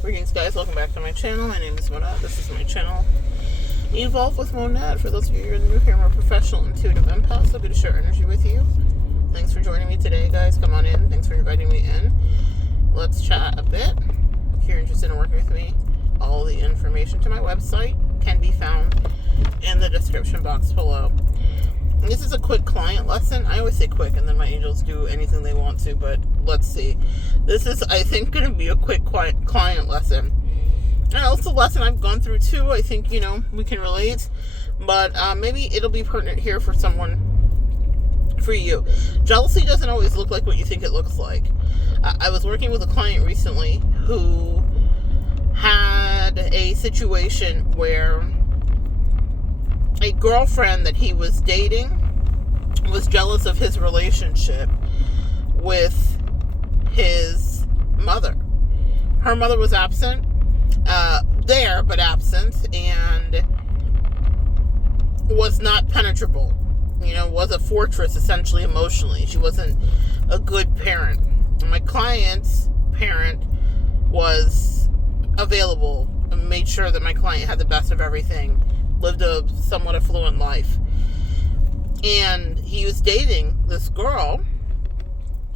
Greetings, guys. Welcome back to my channel. My name is Monette. This is my channel, Evolve with Monette. For those of you who are new here, I'm a professional intuitive empath, so good to share energy with you. Thanks for joining me today, guys. Come on in. Thanks for inviting me in. Let's chat a bit. If you're interested in working with me, all the information to my website can be found in the description box below. This is a quick client lesson. I always say quick, and then my angels do anything they want to, but let's see. This is, I think, going to be a quick client lesson. And also a lesson I've gone through, too. I think, we can relate. But maybe it'll be pertinent here for someone, for you. Jealousy doesn't always look like what you think it looks like. I was working with a client recently who had a situation where a girlfriend that he was dating was jealous of his relationship with his mother. Her mother was absent, there but absent, and was not penetrable. Was a fortress essentially emotionally. She wasn't a good parent. And my client's parent was available and made sure that my client had the best of everything. Lived a somewhat affluent life. And he was dating this girl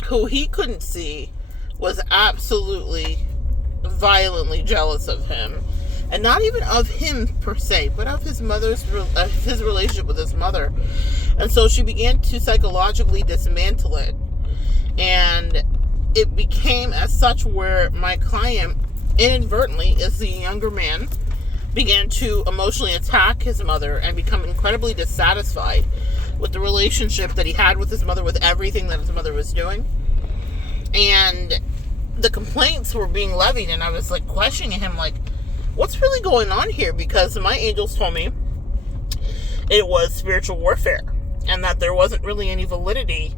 who he couldn't see was absolutely violently jealous of him. And not even of him per se, but of his his relationship with his mother. And so she began to psychologically dismantle it. And it became as such where my client inadvertently, as the younger man, began to emotionally attack his mother and become incredibly dissatisfied with the relationship that he had with his mother, with everything that his mother was doing. And the complaints were being levied, and I was questioning him, what's really going on here? Because my angels told me it was spiritual warfare, and that there wasn't really any validity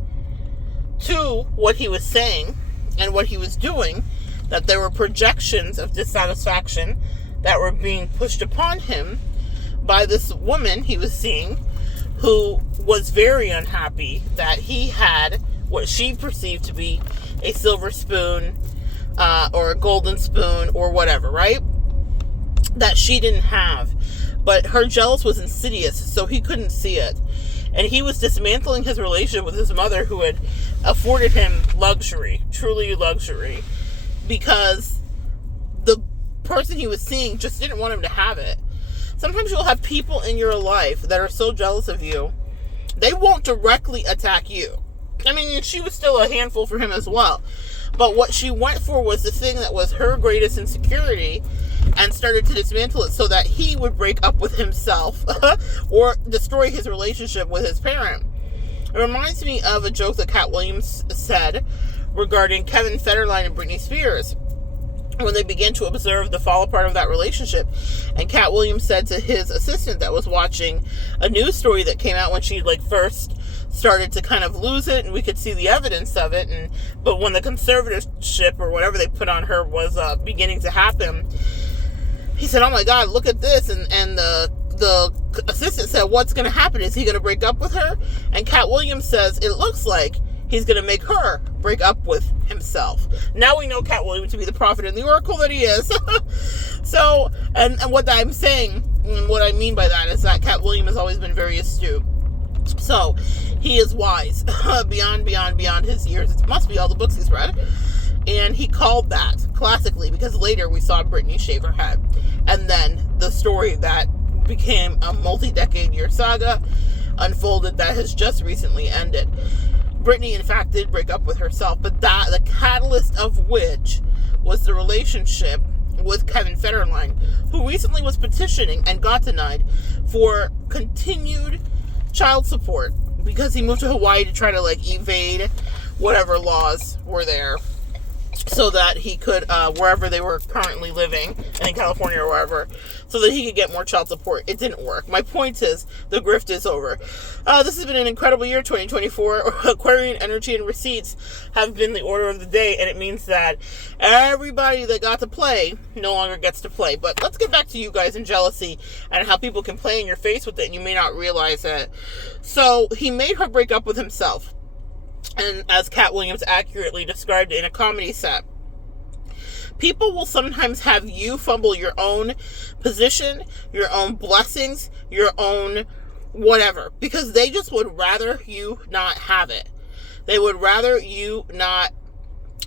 to what he was saying and what he was doing, that there were projections of dissatisfaction that were being pushed upon him by this woman he was seeing, who was very unhappy that he had what she perceived to be a silver spoon, or a golden spoon, or whatever, right? That she didn't have. But her jealousy was insidious, so he couldn't see it. And he was dismantling his relationship with his mother, who had afforded him luxury, truly luxury, because the person he was seeing just didn't want him to have it. Sometimes you'll have people in your life that are so jealous of you, they won't directly attack you. I mean, she was still a handful for him as well. But what she went for was the thing that was her greatest insecurity, and started to dismantle it so that he would break up with himself or destroy his relationship with his parent. It reminds me of a joke that Cat Williams said regarding Kevin Federline and Britney Spears, when they began to observe the fall apart of that relationship. And Cat Williams said to his assistant that was watching a news story that came out when she first started to kind of lose it, and we could see the evidence of it, but when the conservatorship or whatever they put on her was beginning to happen, he said, "Oh my God, look at this." And the assistant said, "What's going to happen? Is he going to break up with her?" And Cat Williams says, "It looks like he's going to make her break up with himself." Now we know Cat Williams to be the prophet and the oracle that he is. So, and what I'm saying, and what I mean by that, is that Cat Williams has always been very astute. So, he is wise beyond his years. It must be all the books he's read. And he called that classically, because later we saw Britney shave her head. And then the story that became a multi-decade-year saga unfolded that has just recently ended. Britney, in fact, did break up with herself, but the catalyst of which was the relationship with Kevin Federline, who recently was petitioning and got denied for continued child support because he moved to Hawaii to try to evade whatever laws were there, so that he could, wherever they were currently living, in California or wherever, so that he could get more child support. It didn't work. My point is, the grift is over. This has been an incredible year, 2024. Aquarian energy and receipts have been the order of the day, and it means that everybody that got to play no longer gets to play. But let's get back to you guys and jealousy, and how people can play in your face with it, and you may not realize it. So, he made her break up with himself. And as Cat Williams accurately described it in a comedy set, People will sometimes have you fumble your own position, your own blessings, your own whatever, because they just would rather you not have it. They would rather you not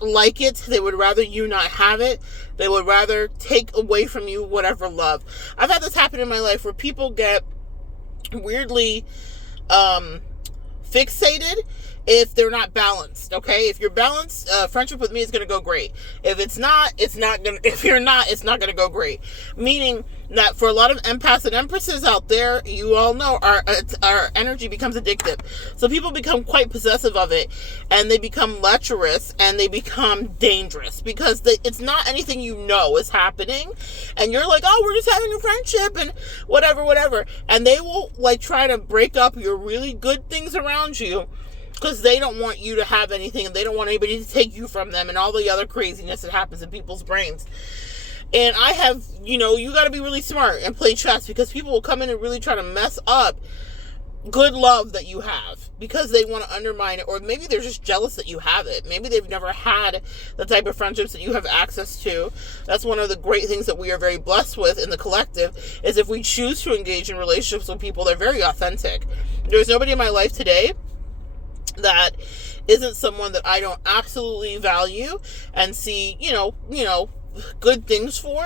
like it. They would rather you not have it. They would rather take away from you whatever love. I've had this happen in my life where people get weirdly fixated if they're not balanced. Okay, if you're balanced, friendship with me is going to go great. If it's not, if you're not, it's not going to go great. Meaning that for a lot of empaths and empresses out there, you all know our energy becomes addictive. So people become quite possessive of it, and they become lecherous, and they become dangerous because it's not anything you know is happening, and you're like, oh, we're just having a friendship and whatever, and they will like try to break up your really good things around you, because they don't want you to have anything, and they don't want anybody to take you from them, and all the other craziness that happens in people's brains. And I have, you got to be really smart and play chess, because people will come in and really try to mess up good love that you have because they want to undermine it, or maybe they're just jealous that you have it. Maybe they've never had the type of friendships that you have access to. That's one of the great things that we are very blessed with in the collective, is if we choose to engage in relationships with people, they're very authentic. There's nobody in my life today that isn't someone that I don't absolutely value and see, good things for,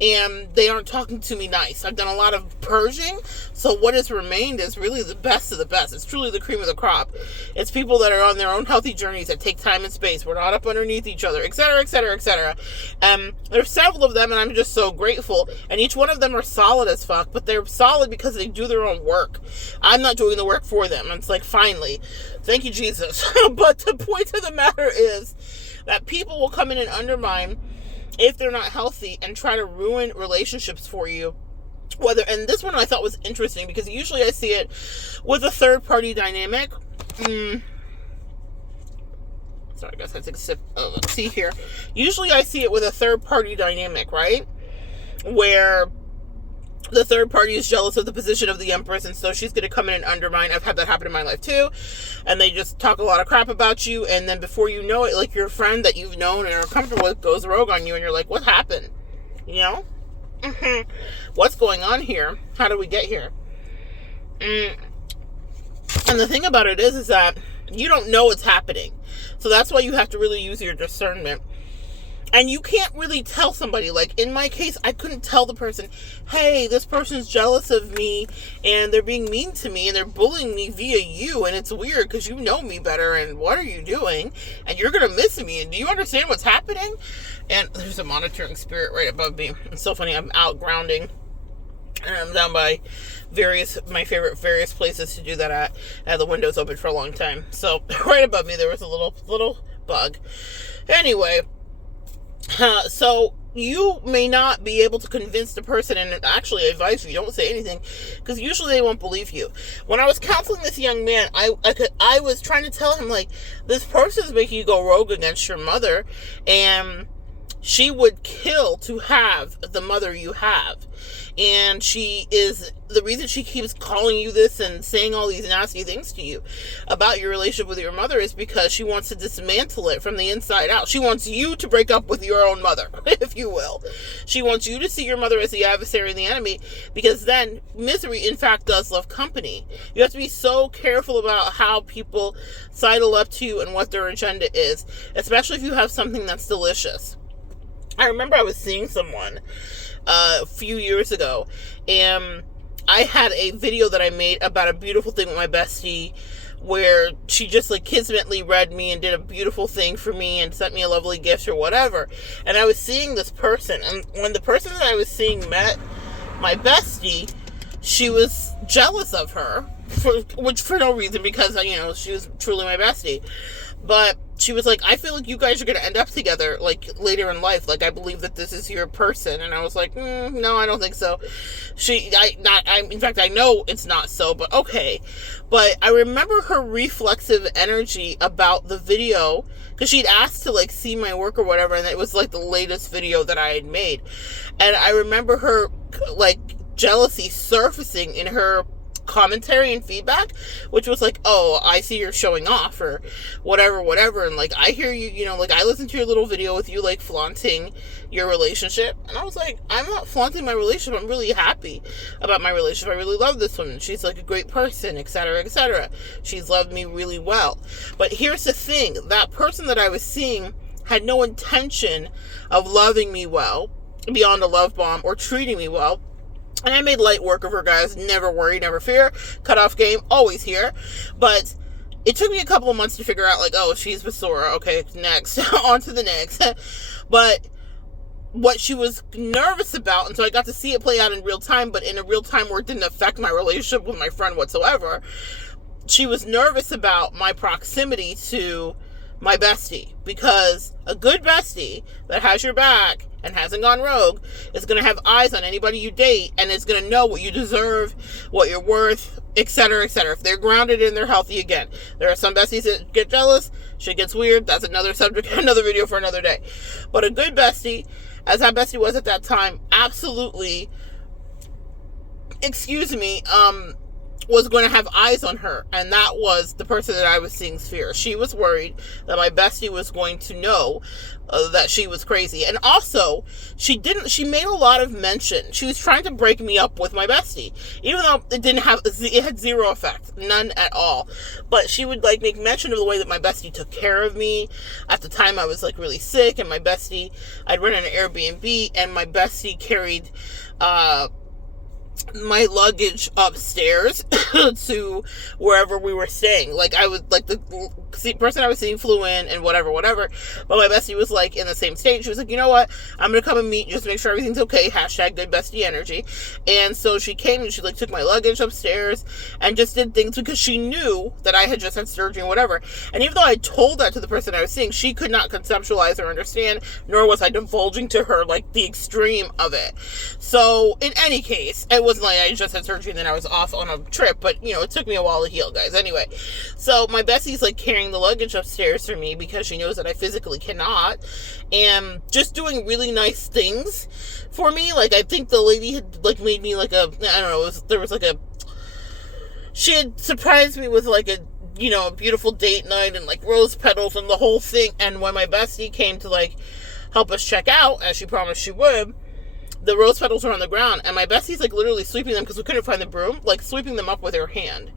and they aren't talking to me nice. I've done a lot of purging, so what has remained is really the best of the best. It's truly the cream of the crop. It's people that are on their own healthy journeys, that take time and space. We're not up underneath each other, etc., etc., etc. There's several of them, and I'm just so grateful, and each one of them are solid as fuck, but they're solid because they do their own work. I'm not doing the work for them, and it's like, finally, thank you, Jesus. But the point of the matter is that people will come in and undermine if they're not healthy and try to ruin relationships for you. And this one I thought was interesting because usually I see it with a third party dynamic. Sorry guys, I take a sip of tea here. Usually I see it with a third party dynamic, right? Where the third party is jealous of the position of the Empress, and so she's going to come in and undermine. I've had that happen in my life too. And they just talk a lot of crap about you, and then before you know it, like your friend that you've known and are comfortable with goes rogue on you, and you're like, what happened? What's going on here? How did we get here? And the thing about it is that you don't know what's happening. So that's why you have to really use your discernment. And you can't really tell somebody, like in my case, I couldn't tell the person, hey, this person's jealous of me and they're being mean to me and they're bullying me via you, and it's weird because you know me better, and what are you doing? And you're going to miss me, and do you understand what's happening? And there's a monitoring spirit right above me. It's so funny. I'm out grounding, and I'm down by my favorite places to do that at. I had the windows open for a long time. So right above me, there was a little bug. Anyway, so you may not be able to convince the person, and actually advise you don't say anything, because usually they won't believe you. When I was counseling this young man, I was trying to tell him, like, this person's making you go rogue against your mother, and she would kill to have the mother you have. And the reason she keeps calling you this and saying all these nasty things to you about your relationship with your mother is because she wants to dismantle it from the inside out. She wants you to break up with your own mother, if you will. She wants you to see your mother as the adversary and the enemy, because then misery, in fact, does love company. You have to be so careful about how people sidle up to you and what their agenda is, especially if you have something that's delicious. I remember I was seeing someone a few years ago, and I had a video that I made about a beautiful thing with my bestie, where she just like kismetly read me and did a beautiful thing for me and sent me a lovely gift or whatever. And I was seeing this person, and when the person that I was seeing met my bestie, she was jealous of her for no reason, because she was truly my bestie. But she was like, I feel like you guys are going to end up together, like, later in life. Like, I believe that this is your person. And I was like, no, I don't think so. In fact, I know it's not so, but okay. But I remember her reflexive energy about the video, because she'd asked to, like, see my work or whatever, and it was, like, the latest video that I had made. And I remember her, like, jealousy surfacing in her commentary and feedback, which was like, oh, I see you're showing off or whatever. And like, I hear you, you know, like I listened to your little video with you like flaunting your relationship. And I was like, I'm not flaunting my relationship. I'm really happy about my relationship. I really love this woman. She's like a great person, etc., etc. She's loved me really well. But here's the thing. That person that I was seeing had no intention of loving me well, beyond a love bomb, or treating me well. And I made light work of her, guys. Never worry, never fear. Cutoff game, always here. But it took me a couple of months to figure out, like, oh, she's with Sora. Okay, next. On to the next. But what she was nervous about, and so I got to see it play out in real time, but in a real time where it didn't affect my relationship with my friend whatsoever. She was nervous about my proximity to my bestie, because a good bestie that has your back and hasn't gone rogue is going to have eyes on anybody you date, and is going to know what you deserve, what you're worth, etc., etc. If they're grounded and they're healthy, again, there are some besties that get jealous, shit gets weird, that's another subject, another video for another day. But a good bestie, as that bestie was at that time, absolutely, was going to have eyes on her, and that was the person that I was seeing sphere. She was worried that my bestie was going to know that she was crazy. And also, she made a lot of mention. She was trying to break me up with my bestie, even though it had zero effect, none at all. But she would like make mention of the way that my bestie took care of me. At the time I was like really sick, and I'd run an Airbnb, and my bestie carried my luggage upstairs to wherever we were staying. Like, I was like, the person I was seeing flew in and whatever, but my bestie was like in the same state. She was like, you know what, I'm gonna come and meet just to make sure everything's okay, hashtag good bestie energy. And so she came and she like took my luggage upstairs and just did things, because she knew that I had just had surgery and whatever. And even though I told that to the person I was seeing, she could not conceptualize or understand, nor was I divulging to her like the extreme of it. So in any case, it wasn't like I just had surgery and then I was off on a trip, but you know, it took me a while to heal, guys. Anyway, so my bestie's like carrying the luggage upstairs for me because she knows that I physically cannot, and just doing really nice things for me. Like, I think the lady had like made me like she had surprised me with like a beautiful date night and like rose petals and the whole thing. And when my bestie came to like help us check out, as she promised she would, the rose petals were on the ground, and my bestie's like literally sweeping them because we couldn't find the broom, like sweeping them up with her hand.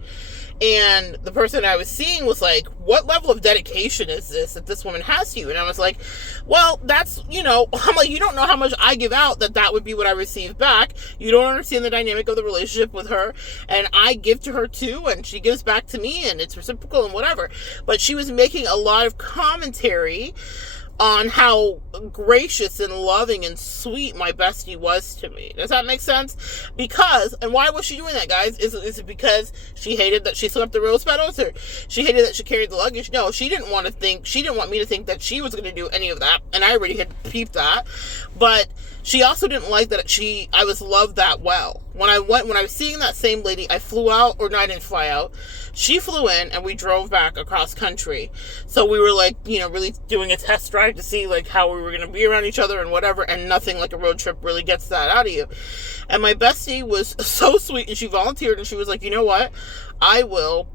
And the person I was seeing was like, what level of dedication is this that this woman has to you? And I was like, well, that's, I'm like, you don't know how much I give out that would be what I receive back. You don't understand the dynamic of the relationship with her. And I give to her too, and she gives back to me, and it's reciprocal and whatever. But she was making a lot of commentary on how gracious and loving and sweet my bestie was to me. Does that make sense? And why was she doing that, guys? Is it because she hated that she swept the rose petals, or she hated that she carried the luggage? No, she didn't want me to think that she was going to do any of that, and I already had peeped that. But she also didn't like that I was loved that well. When I was seeing that same lady, I flew out, or no, I didn't fly out. She flew in, and we drove back across country. So we were like, really doing a test drive to see like how we were going to be around each other and whatever, and nothing like a road trip really gets that out of you. And my bestie was so sweet, and she volunteered, and she was like, you know what? I will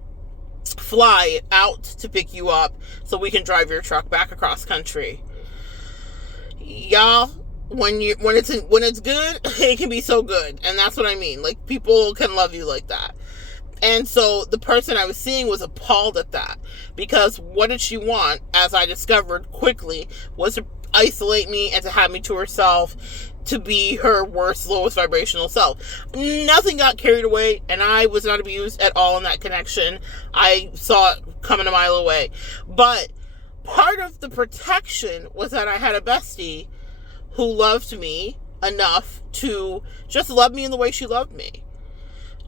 fly out to pick you up so we can drive your truck back across country. Y'all, when it's good, it can be so good. And that's what I mean. Like, people can love you like that. And so the person I was seeing was appalled at that, because what did she want, as I discovered quickly, was to isolate me and to have me to herself, to be her worst, lowest vibrational self. Nothing got carried away, and I was not abused at all in that connection. I saw it coming a mile away. But part of the protection was that I had a bestie who loved me enough to just love me in the way she loved me.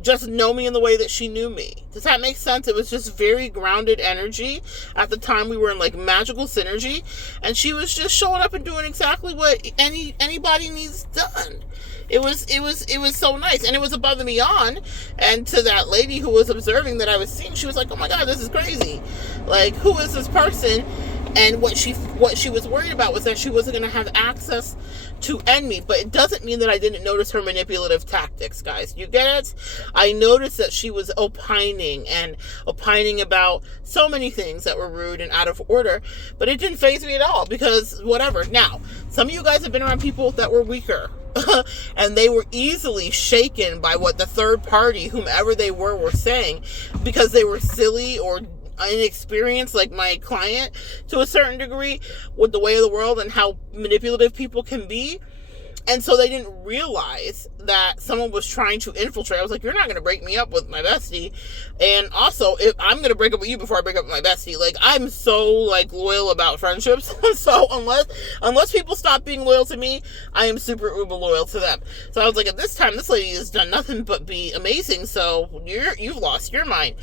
Just know me in the way that she knew me. Does that make sense? It was just very grounded energy. At the time, we were in like magical synergy, and she was just showing up and doing exactly what anybody needs done. It was so nice, and it was above and beyond. And to that lady who was observing that I was seeing, she was like, "Oh my God, this is crazy! Like, who is this person And what she was worried about was that she wasn't going to have access to end me. But it doesn't mean that I didn't notice her manipulative tactics, guys. You get it? I noticed that she was opining about so many things that were rude and out of order. But it didn't faze me at all, because whatever. Now, some of you guys have been around people that were weaker. And they were easily shaken by what the third party, whomever they were saying, because they were silly or inexperienced, like my client, to a certain degree, with the way of the world and how manipulative people can be. And so they didn't realize that someone was trying to infiltrate. I was like, you're not going to break me up with my bestie. And also, if I'm going to break up with you before I break up with my bestie. Like, I'm so, like, loyal about friendships. So unless people stop being loyal to me, I am super uber loyal to them. So I was like, at this time, this lady has done nothing but be amazing. So you've lost your mind.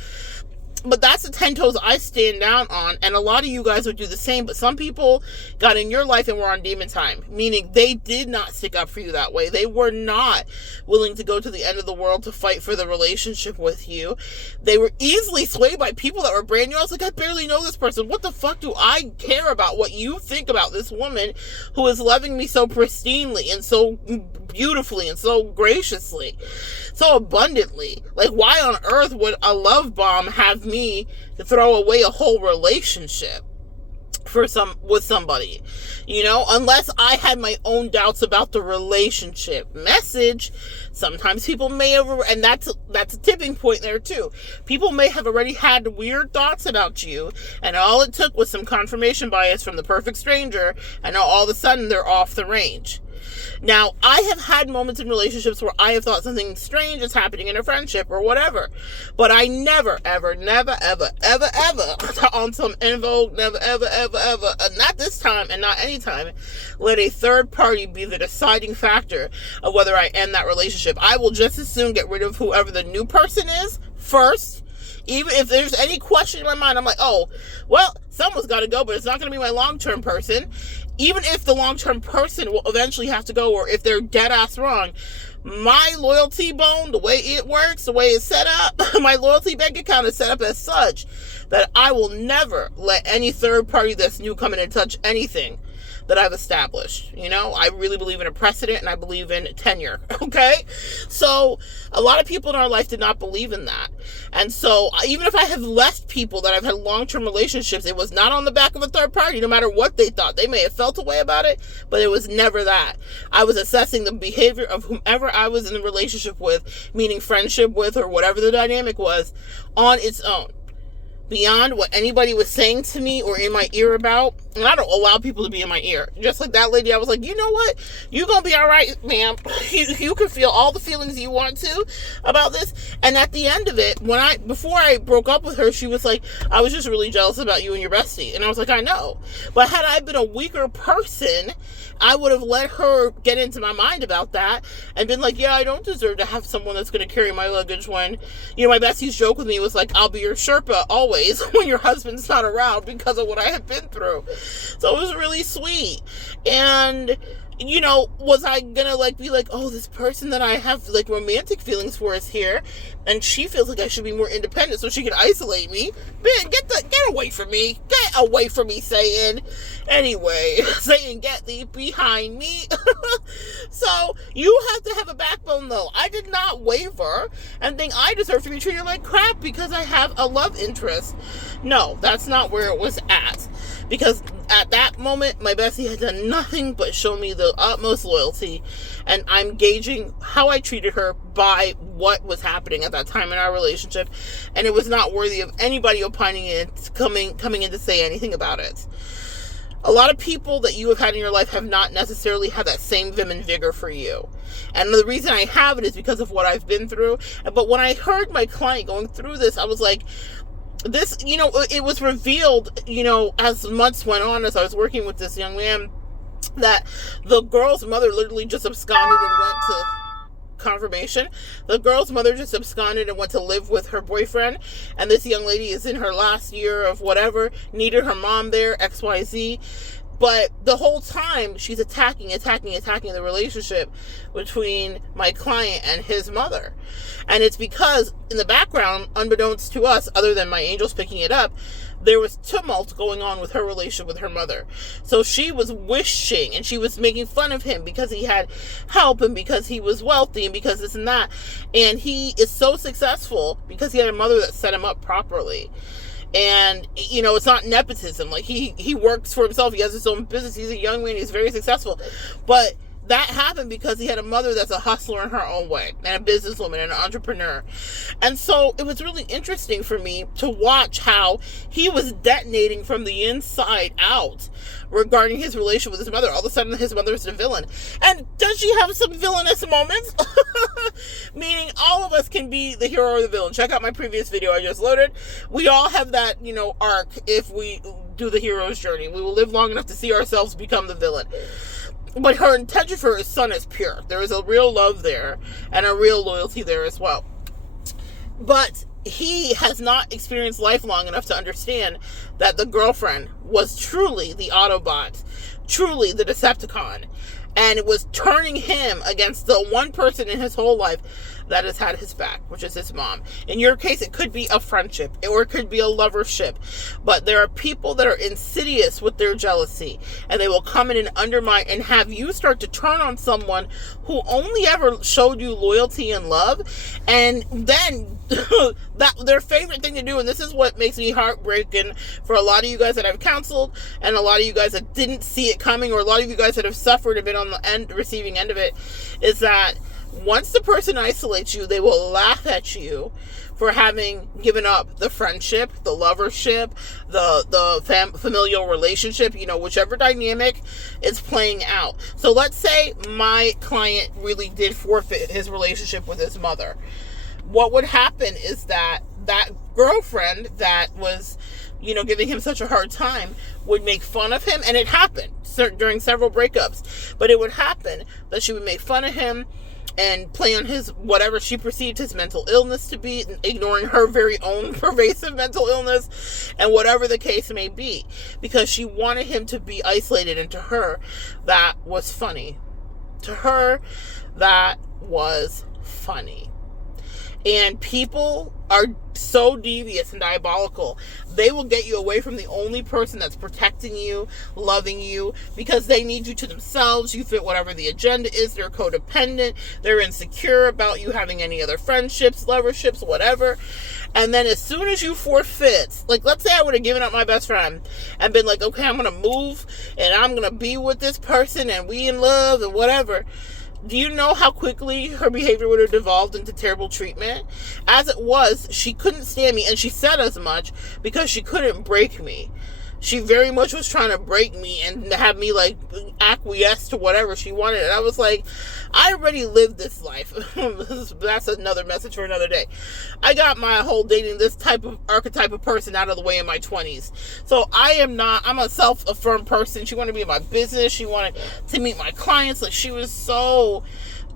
But that's the 10 toes I stand down on, and a lot of you guys would do the same. But some people got in your life and were on demon time, meaning they did not stick up for you that way. They were not willing to go to the end of the world to fight for the relationship with you. They were easily swayed by people that were brand new. I was like, I barely know this person. What the fuck do I care about what you think about this woman who is loving me so pristinely and so beautifully and so graciously, so abundantly? Like, why on earth would a love bomb have me to throw away a whole relationship with somebody, unless I had my own doubts about the relationship. Message, sometimes people may and that's a tipping point there too. People may have already had weird thoughts about you, and all it took was some confirmation bias from the perfect stranger, and now all of a sudden they're off the range. Now, I have had moments in relationships where I have thought something strange is happening in a friendship or whatever. But I never, ever, never, ever, ever, ever, on some invoke, never, ever, ever, ever, not this time and not any time, let a third party be the deciding factor of whether I end that relationship. I will just as soon get rid of whoever the new person is first. Even if there's any question in my mind, I'm like, oh, well, someone's got to go, but it's not going to be my long-term person. Even if the long-term person will eventually have to go, or if they're dead-ass wrong, my loyalty bone, the way it works, the way it's set up, my loyalty bank account is set up as such that I will never let any third party that's new come in and touch anything that I've established. I really believe in a precedent, and I believe in tenure. Okay? So a lot of people in our life did not believe in that. And so even if I have left people that I've had long-term relationships, it was not on the back of a third party, no matter what they thought. They may have felt a way about it, but it was never that. I was assessing the behavior of whomever I was in a relationship with, meaning friendship with, or whatever the dynamic was, on its own. Beyond what anybody was saying to me or in my ear about. And I don't allow people to be in my ear. Just like that lady, I was like, you know what? You're going to be all right, ma'am. You can feel all the feelings you want to about this. And at the end of it, before I broke up with her, she was like, I was just really jealous about you and your bestie. And I was like, I know. But had I been a weaker person, I would have let her get into my mind about that and been like, yeah, I don't deserve to have someone that's going to carry my luggage when, my bestie's joke with me was like, I'll be your Sherpa always when your husband's not around because of what I have been through. So it was really sweet. And, was I gonna be like, oh, this person that I have romantic feelings for is here, and she feels like I should be more independent so she can isolate me? Man, get away from me. Get away from me, Satan. Anyway, Satan, get thee behind me. So you have to have a backbone, though. I did not waver and think I deserve to be treated like crap because I have a love interest. No, that's not where it was at. Because at that moment, my bestie had done nothing but show me the utmost loyalty. And I'm gauging how I treated her by what was happening at that time in our relationship. And it was not worthy of anybody opining in, coming in to say anything about it. A lot of people that you have had in your life have not necessarily had that same vim and vigor for you. And the reason I have it is because of what I've been through. But when I heard my client going through this, I was like, this, it was revealed, as months went on, as I was working with this young man, that the girl's mother literally just absconded and went to confirmation. The girl's mother just absconded and went to live with her boyfriend. And this young lady is in her last year of whatever, needed her mom there, XYZ. But the whole time, she's attacking the relationship between my client and his mother. And it's because in the background, unbeknownst to us, other than my angels picking it up, there was tumult going on with her relationship with her mother. So she was wishing, and she was making fun of him because he had help and because he was wealthy and because this and that. And he is so successful because he had a mother that set him up properly. And, you know, it's not nepotism. Like, he works for himself. He has his own business. He's a young man. He's very successful. But that happened because he had a mother that's a hustler in her own way, and a businesswoman and an entrepreneur. And so it was really interesting for me to watch how he was detonating from the inside out regarding his relationship with his mother. All of a sudden, his mother is the villain. And does she have some villainous moments? Meaning all of us can be the hero or the villain. Check out my previous video I just loaded. We all have that, you know, arc if we do the hero's journey. We will live long enough to see ourselves become the villain. But her intention for her son is pure. There is a real love there and a real loyalty there as well. But he has not experienced life long enough to understand that the girlfriend was truly the Autobot, truly the Decepticon. And it was turning him against the one person in his whole life that has had his back, which is his mom. In your case, it could be a friendship or it could be a lovership. But there are people that are insidious with their jealousy, and they will come in and undermine and have you start to turn on someone who only ever showed you loyalty and love. And then that their favorite thing to do, and this is what makes me heartbreaking for a lot of you guys that I've counseled, and a lot of you guys that didn't see it coming, or a lot of you guys that have suffered and been on the receiving end of it, is that once the person isolates you, they will laugh at you for having given up the friendship, the lovership, the familial relationship, you know, whichever dynamic is playing out. So let's say my client really did forfeit his relationship with his mother. What would happen is that girlfriend that was, you know, giving him such a hard time would make fun of him. And it happened during several breakups. But it would happen that she would make fun of him and play on his, whatever she perceived his mental illness to be, ignoring her very own pervasive mental illness, and whatever the case may be, because she wanted him to be isolated. And to her, that was funny. To her, that was funny. And people are so devious and diabolical. They will get you away from the only person that's protecting you, loving you, because they need you to themselves. You fit whatever the agenda is. They're codependent. They're insecure about you having any other friendships, loverships, whatever. And then as soon as you forfeit, like, let's say I would have given up my best friend and been like, okay, I'm going to move and I'm going to be with this person and we in love and whatever. Do you know how quickly her behavior would have devolved into terrible treatment? As it was, she couldn't stand me, and she said as much because she couldn't break me. She very much was trying to break me and have me, like, acquiesce to whatever she wanted. And I was like, I already lived this life. That's another message for another day. I got my whole dating this type of archetype of person out of the way in my 20s. So I'm a self-affirmed person. She wanted to be in my business. She wanted to meet my clients. Like, she was so,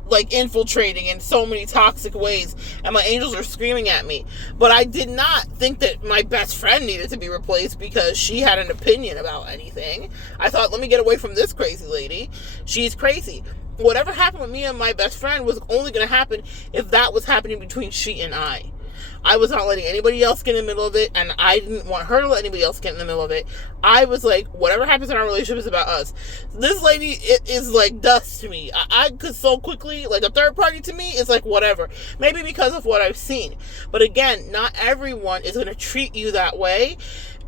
like, infiltrating in so many toxic ways, and my angels are screaming at me. But I did not think that my best friend needed to be replaced because she had an opinion about anything. I thought, let me get away from this crazy lady. She's crazy. Whatever happened with me and my best friend was only going to happen if that was happening between she and I. I was not letting anybody else get in the middle of it, and I didn't want her to let anybody else get in the middle of it. I was like, whatever happens in our relationship is about us. This lady, it is like dust to me. I could so quickly, like, a third party to me is like whatever. Maybe because of what I've seen. But again, not everyone is going to treat you that way.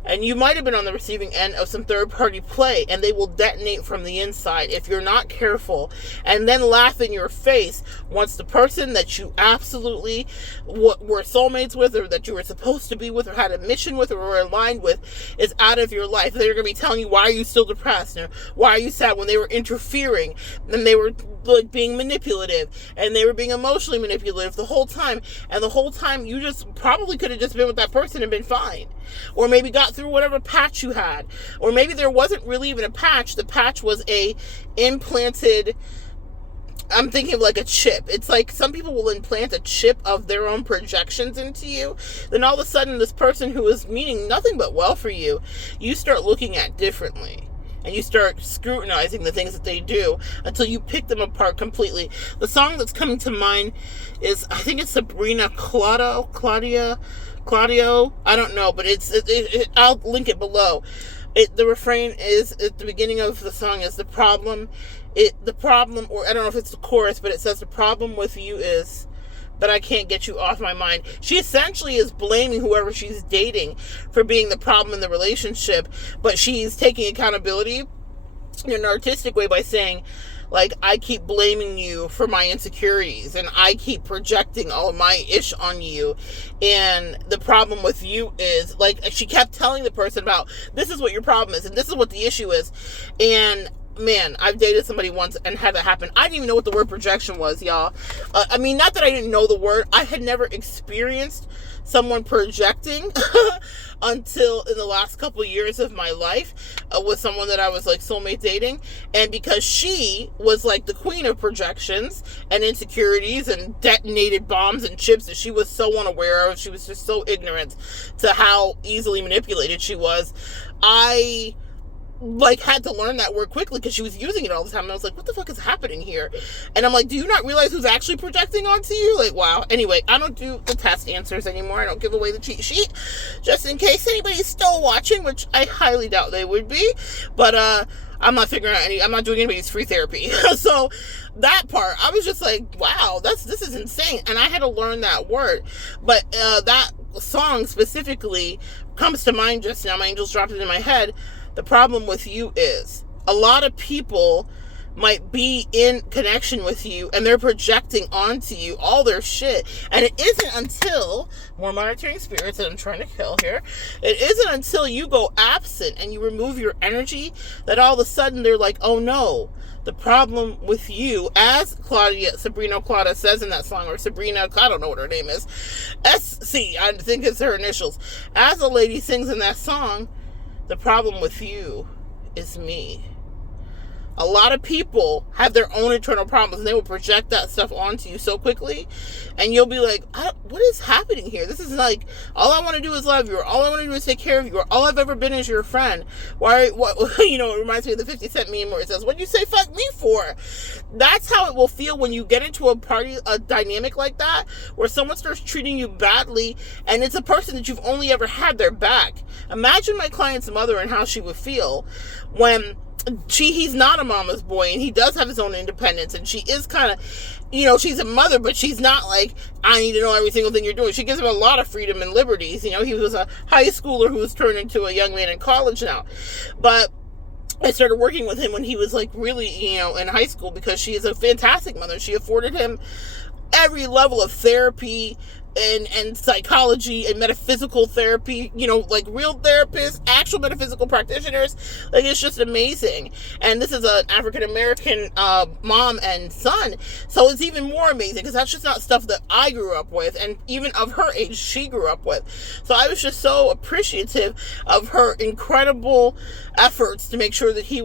And you might have been on the receiving end of some third-party play, and they will detonate from the inside if you're not careful, and then laugh in your face once the person that you absolutely were soulmates with, or that you were supposed to be with, or had a mission with, or were aligned with, is out of your life. They're going to be telling you, why are you still depressed? Or why are you sad? When they were interfering, and they were, like, being manipulative, and they were being emotionally manipulative the whole time, and the whole time you just probably could have just been with that person and been fine. Or maybe got through whatever patch you had. Or maybe there wasn't really even a patch. The patch was a implanted, I'm thinking of like a chip. It's like some people will implant a chip of their own projections into you. Then all of a sudden, this person who is meaning nothing but well for you, you start looking at differently. and you start scrutinizing the things that they do until you pick them apart completely. The song that's coming to mind is, I think it's Sabrina Claudio, I don't know, but I'll link it below. The refrain is, at the beginning of the song, is the problem, or I don't know if it's the chorus, but it says, the problem with you is that I can't get you off my mind. She essentially is blaming whoever she's dating for being the problem in the relationship, but she's taking accountability in an artistic way by saying, like, I keep blaming you for my insecurities, and I keep projecting all of my ish on you, and the problem with you is, like, she kept telling the person about, this is what your problem is, and this is what the issue is. And man, I've dated somebody once and had that happen. I didn't even know what the word projection was, y'all. I mean, not that I didn't know the word. I had never experienced someone projecting until in the last couple of years of my life with someone that I was like soulmate dating. And because she was like the queen of projections and insecurities and detonated bombs and chips that she was so unaware of, she was just so ignorant to how easily manipulated she was. I like had to learn that word quickly because she was using it all the time, and I was like, what the fuck is happening here? And I'm like, do you not realize who's actually projecting onto you? Like, wow. Anyway, I don't do the test answers anymore. I don't give away the cheat sheet just in case anybody's still watching, which I highly doubt they would be, but I'm not doing anybody's free therapy. So that part, I was just like, wow, this is insane. And I had to learn that word. But that song specifically comes to mind just now. My angels dropped it in my head. The problem with you is, a lot of people might be in connection with you and they're projecting onto you all their shit. And it isn't until, more monitoring spirits that I'm trying to kill here, it isn't until you go absent and you remove your energy that all of a sudden they're like, oh no, the problem with you, as Sabrina Claudia says in that song, or Sabrina, I don't know what her name is, SC, I think it's her initials, as a lady sings in that song, the problem with you is me. A lot of people have their own internal problems, and they will project that stuff onto you so quickly, and you'll be like, what is happening here? This is like, all I want to do is love you, or all I want to do is take care of you, or all I've ever been is your friend. It reminds me of the 50 Cent meme where it says, what'd you say fuck me for? That's how it will feel when you get into a dynamic like that, where someone starts treating you badly, and it's a person that you've only ever had their back. Imagine my client's mother and how she would feel when he's not a mama's boy, and he does have his own independence, and she is kind of, she's a mother, but she's not like, I need to know every single thing you're doing. She gives him a lot of freedom and liberties. He was a high schooler who was turned into a young man in college now. But I started working with him when he was like really, in high school, because she is a fantastic mother. She afforded him every level of therapy and psychology and metaphysical therapy, like real therapists, actual metaphysical practitioners. Like, it's just amazing. And this is an African-American mom and son, so it's even more amazing, because that's just not stuff that I grew up with, and even of her age she grew up with. So I was just so appreciative of her incredible efforts to make sure that he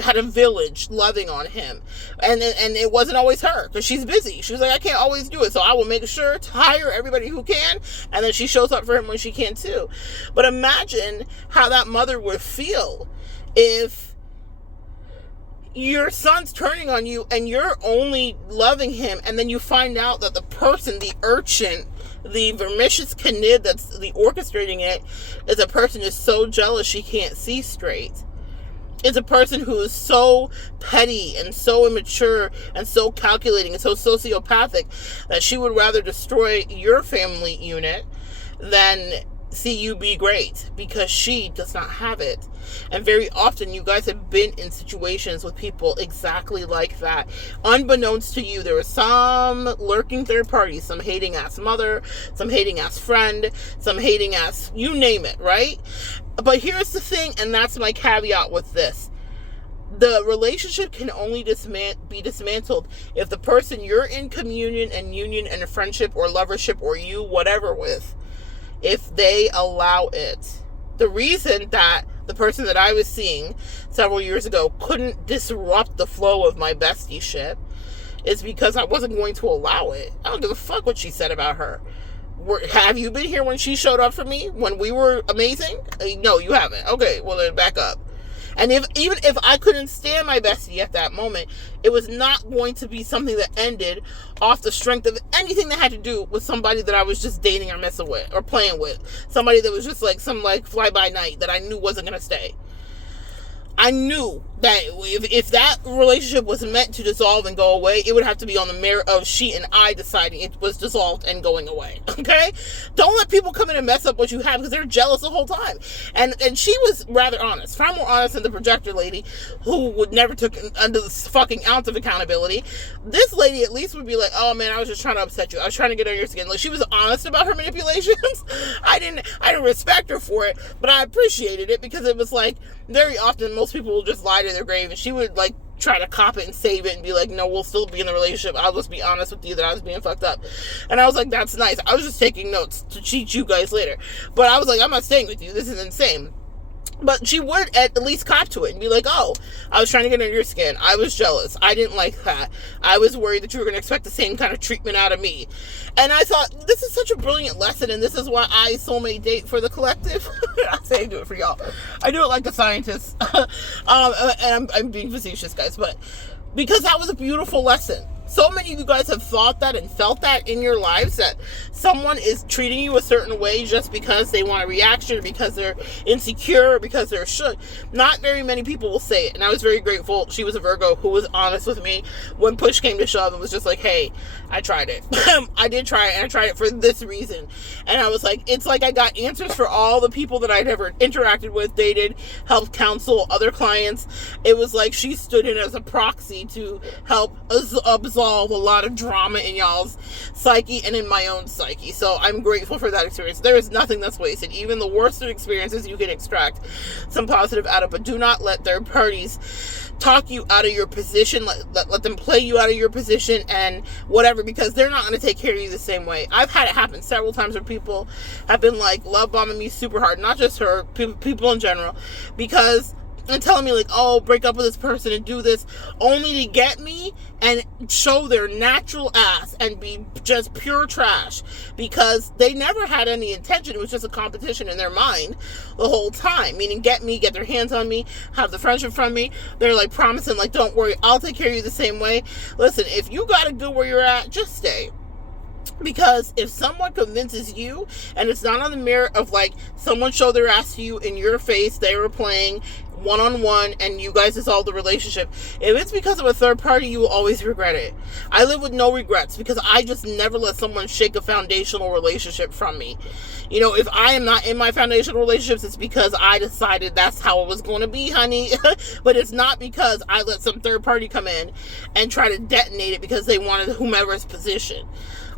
had a village loving on him, and it wasn't always her, because she's busy. She was like, I can't always do it, so I will make sure to hire everybody who can, and then she shows up for him when she can too. But imagine how that mother would feel if your son's turning on you and you're only loving him, and then you find out that the person, the urchin, the vermicious canid that's the orchestrating it, is a person who's so jealous she can't see straight. It's a person who is so petty and so immature and so calculating and so sociopathic that she would rather destroy your family unit than see you be great, because she does not have it. And very often you guys have been in situations with people exactly like that. Unbeknownst to you, there was some lurking third party, some hating ass mother, some hating ass friend, some hating ass, you name it, right? But here's the thing, and that's my caveat with this. The relationship can only be dismantled if the person you're in communion and union and a friendship or lovership or you whatever with, if they allow it. The reason that the person that I was seeing several years ago couldn't disrupt the flow of my bestie shit is because I wasn't going to allow it. I don't give a fuck what she said about her. Have you been here when she showed up for me when we were amazing? No, you haven't. Okay, well then back up. And even if I couldn't stand my bestie at that moment, it was not going to be something that ended off the strength of anything that had to do with somebody that I was just dating or messing with or playing with. Somebody that was just like some like fly-by-night that I knew wasn't going to stay. I knew that if that relationship was meant to dissolve and go away, it would have to be on the merit of she and I deciding it was dissolved and going away. Okay? Don't let people come in and mess up what you have because they're jealous the whole time. And she was rather honest, far more honest than the projector lady who would never took under the fucking ounce of accountability. This lady at least would be like, oh man, I was just trying to upset you. I was trying to get on your skin. Like, she was honest about her manipulations. I didn't respect her for it, but I appreciated it because it was like, very often most people will just lie to their grave, and she would like try to cop it and save it and be like, no, we'll still be in the relationship. I'll just be honest with you that I was being fucked up. And I was like, that's nice. I was just taking notes to cheat you guys later. But I was like, I'm not staying with you. This is insane. But she would at least cop to it and be like, oh, I was trying to get under your skin. I was jealous. I didn't like that. I was worried that you were going to expect the same kind of treatment out of me. And I thought, this is such a brilliant lesson, and this is why I soulmate date for the collective. I say I do it for y'all. I do it like a scientist. And I'm being facetious, guys, but because that was a beautiful lesson. So many of you guys have thought that and felt that in your lives, that someone is treating you a certain way just because they want a reaction, or because they're insecure, or because they're shook. Not very many people will say it, and I was very grateful. She was a Virgo who was honest with me when push came to shove and was just like, hey, I tried it. I did try it, and I tried it for this reason. And I was like, it's like I got answers for all the people that I'd ever interacted with, dated, helped counsel other clients. It was like she stood in as a proxy to help absolve a lot of drama in y'all's psyche and in my own psyche. So I'm grateful for that experience. There is nothing that's wasted. Even the worst of experiences you can extract some positive out of, but do not let third parties talk you out of your position. Let them play you out of your position and whatever, because they're not going to take care of you the same way. I've had it happen several times where people have been like love bombing me super hard, not just her, people in general, because and telling me like, oh, break up with this person and do this, only to get me and show their natural ass and be just pure trash, because they never had any intention. It was just a competition in their mind the whole time, meaning get me, get their hands on me, have the friendship from me. They're like promising like, don't worry, I'll take care of you the same way. Listen, if you got it good where you're at, just stay. Because if someone convinces you, and it's not on the merit of like someone showed their ass to you in your face, they were playing one-on-one and you guys dissolve the relationship, if it's because of a third party, you will always regret it. I live with no regrets because I just never let someone shake a foundational relationship from me. You know, if I am not in my foundational relationships, it's because I decided that's how it was going to be, honey. But it's not because I let some third party come in and try to detonate it because they wanted whomever's position.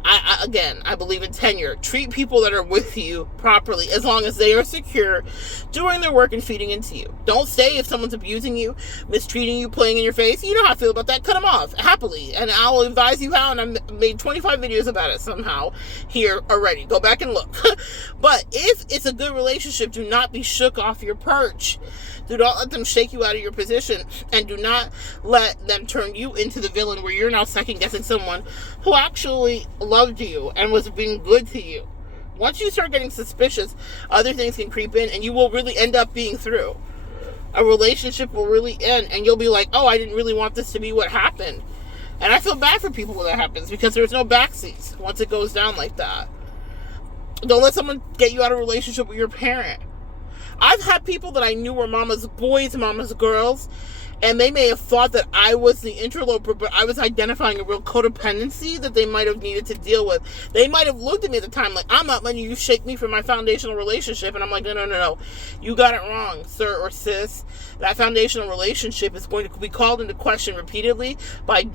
I believe in tenure. Treat people that are with you properly as long as they are secure, doing their work and feeding into you. Don't stay if someone's abusing you, mistreating you, playing in your face. You know how I feel about that. Cut them off happily. And I'll advise you how, and I've made 25 videos about it somehow here already. Go back and look. But if it's a good relationship, do not be shook off your perch. Do not let them shake you out of your position, and do not let them turn you into the villain where you're now second guessing someone who actually loved you and was being good to you. Once you start getting suspicious, other things can creep in and you will really end up being through. A relationship will really end and you'll be like, oh, I didn't really want this to be what happened. And I feel bad for people when that happens, because there's no backseats once it goes down like that. Don't let someone get you out of a relationship with your parent. I've had people that I knew were mama's boys, mama's girls, and they may have thought that I was the interloper, but I was identifying a real codependency that they might have needed to deal with. They might have looked at me at the time like, I'm not letting you shake me from my foundational relationship. And I'm like, no. You got it wrong, sir or sis. That foundational relationship is going to be called into question repeatedly by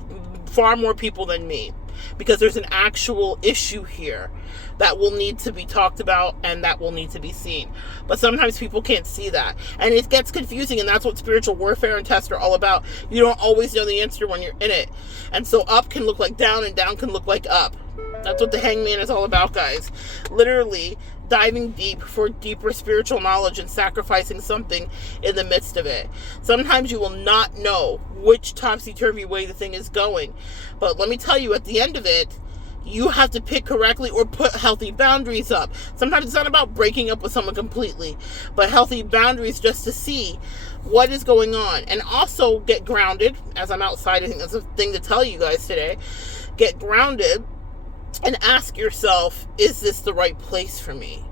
far more people than me, because there's an actual issue here that will need to be talked about and that will need to be seen. But sometimes people can't see that, and it gets confusing, and that's what spiritual warfare and tests are all about. You don't always know the answer when you're in it, and so up can look like down and down can look like up. That's what the hangman is all about, guys. Literally diving deep for deeper spiritual knowledge and sacrificing something in the midst of it. Sometimes you will not know which topsy-turvy way the thing is going, but let me tell you, at the end of it, you have to pick correctly or put healthy boundaries up. Sometimes it's not about breaking up with someone completely, but healthy boundaries just to see what is going on. And also get grounded. As I'm outside, I think that's a thing to tell you guys today. Get grounded and ask yourself, is this the right place for me?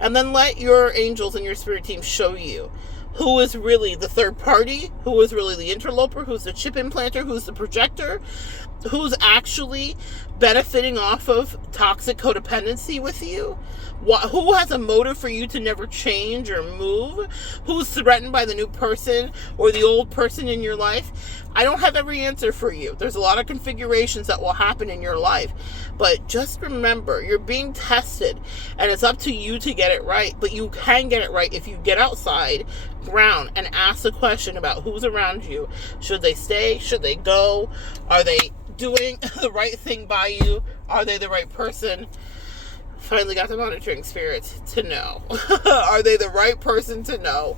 And then let your angels and your spirit team show you who is really the third party, who is really the interloper, who's the chip implanter, who's the projector, who's actually benefiting off of toxic codependency with you, who has a motive for you to never change or move, who's threatened by the new person or the old person in your life. I don't have every answer for you. There's a lot of configurations that will happen in your life, but just remember, you're being tested, and it's up to you to get it right, but you can get it right if you get outside, ground, and ask a question about who's around you. Should they stay? Should they go? Are they doing the right thing by you? Are they the right person? Finally got the monitoring spirits to know. Are they the right person to know?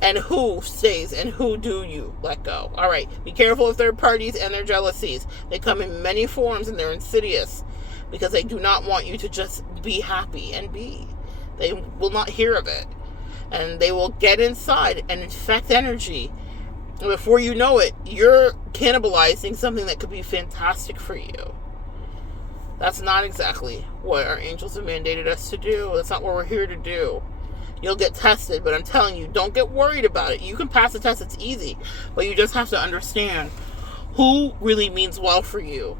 And who stays and who do you let go? All right, be careful of third parties and their jealousies. They come in many forms and they're insidious because they do not want you to just be happy and be. They will not hear of it. And they will get inside and infect energy. And before you know it, you're cannibalizing something that could be fantastic for you. That's not exactly what our angels have mandated us to do. That's not what we're here to do. You'll get tested, but I'm telling you, don't get worried about it. You can pass the test, it's easy. But you just have to understand who really means well for you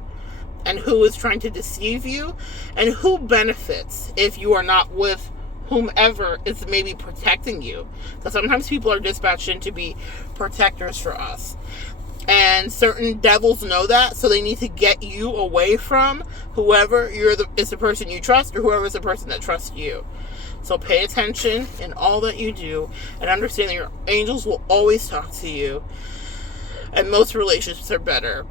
and who is trying to deceive you and who benefits if you are not with whomever is maybe protecting you. Because sometimes people are dispatched in to be protectors for us. And certain devils know that, so they need to get you away from whoever is the person you trust or whoever is the person that trusts you. So pay attention in all that you do and understand that your angels will always talk to you. And most relationships are better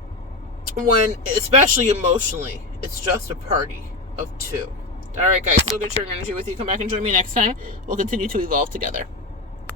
when, especially emotionally, it's just a party of two. All right, guys, so good sharing energy with you. Come back and join me next time. We'll continue to evolve together.